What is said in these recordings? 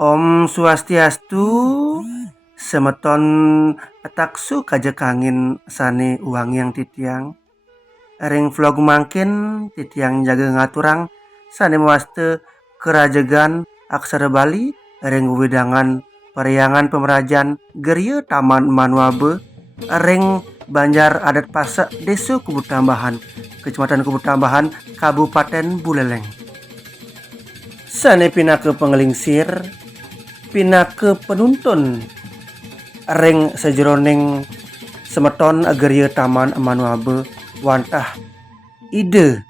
Om Swastiastu, semeton taksu kajak angin sane uang yang titiang. Ring vlog mangkin titiang jaga ngaturang sane mawaste kerajagan aksara Bali ring wedangan periangan pemerajan Geria Taman Manuabe ring Banjar adat Pasak Desa Kubut Tambahan, Kecamatan Kubut Tambahan, Kabupaten Buleleng. Sane pinake pengelingsir, pinake penuntun ring sejeroning semeton Geria Taman Manuabe wantah ide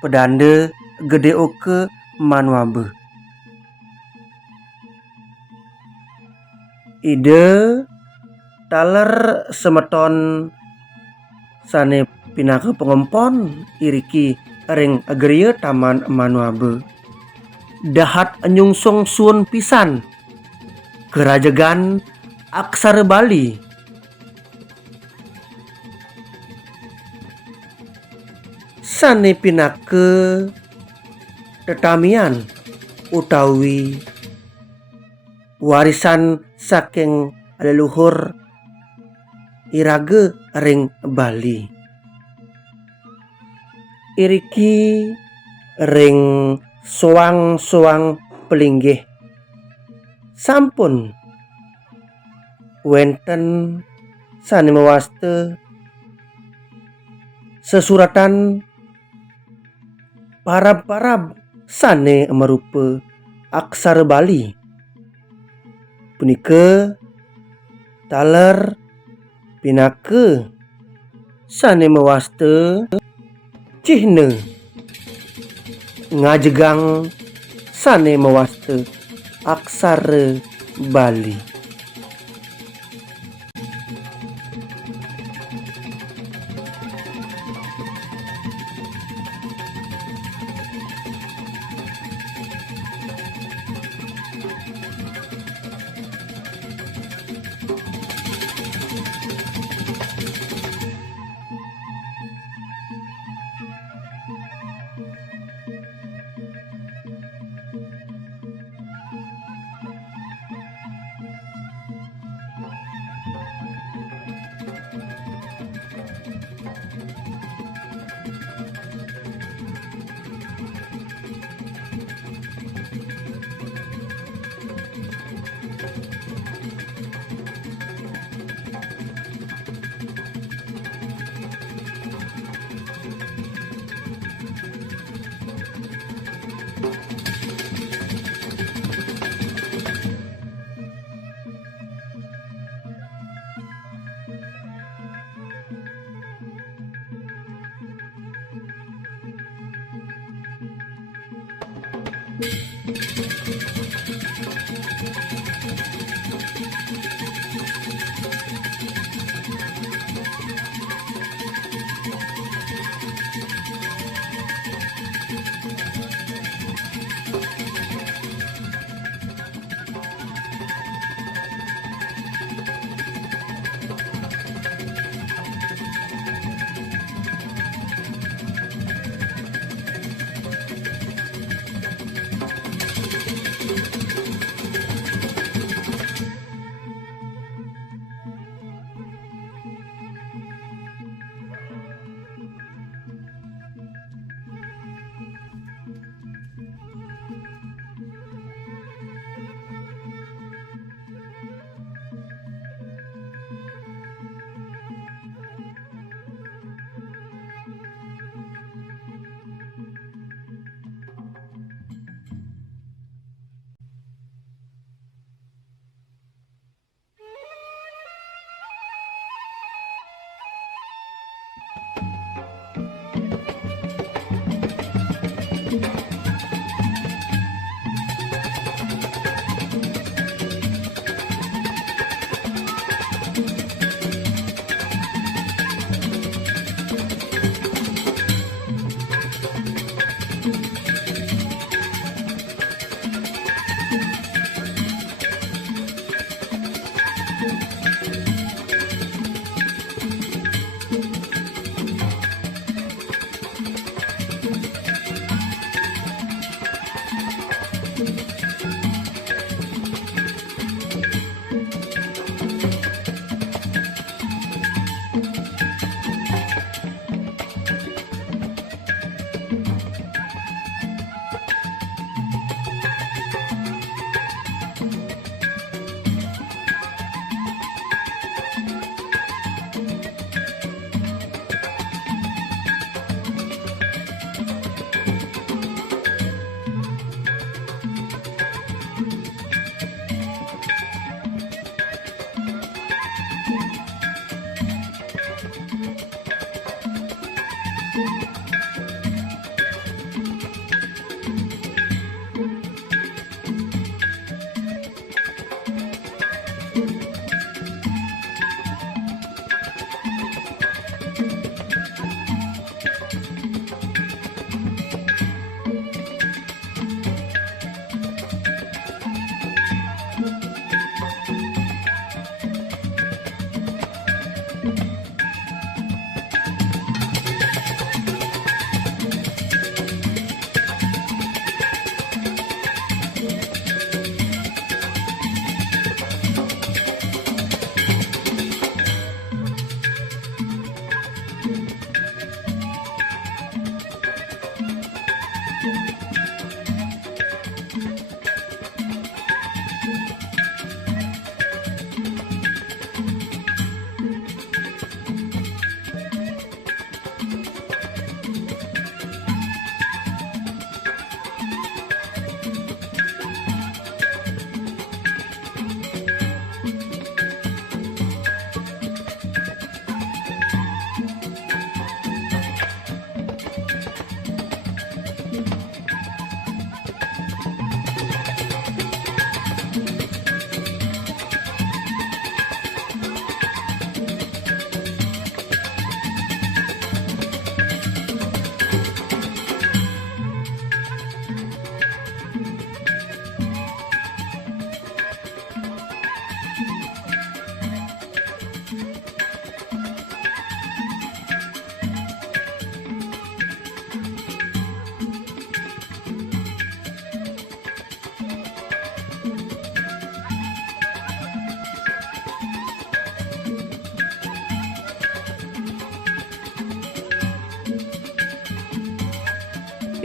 pedande gede oke Manuabe. Ide taler semeton sane pinake pengempon iriki ring Geria Taman Manuabe. Dahat nyungsung suun pisan kerajagan aksara Bali. Sane pinake tetamian utawi warisan saking leluhur irage ring Bali. Iriki ring soang-soang pelinggih sampun wenten sane mawaste sesuratan parab-parab sane merupa aksara Bali. Punika taler pinake sane mawaste cihne ngajegang sane mawaste aksara Bali.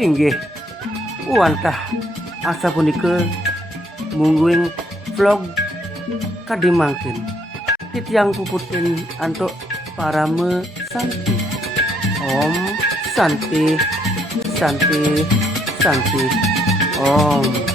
Inggih wantah asa punika mungguing vlog kadimangkin titiang puputin antuk parame santi. Om Santi Santi Santi Om.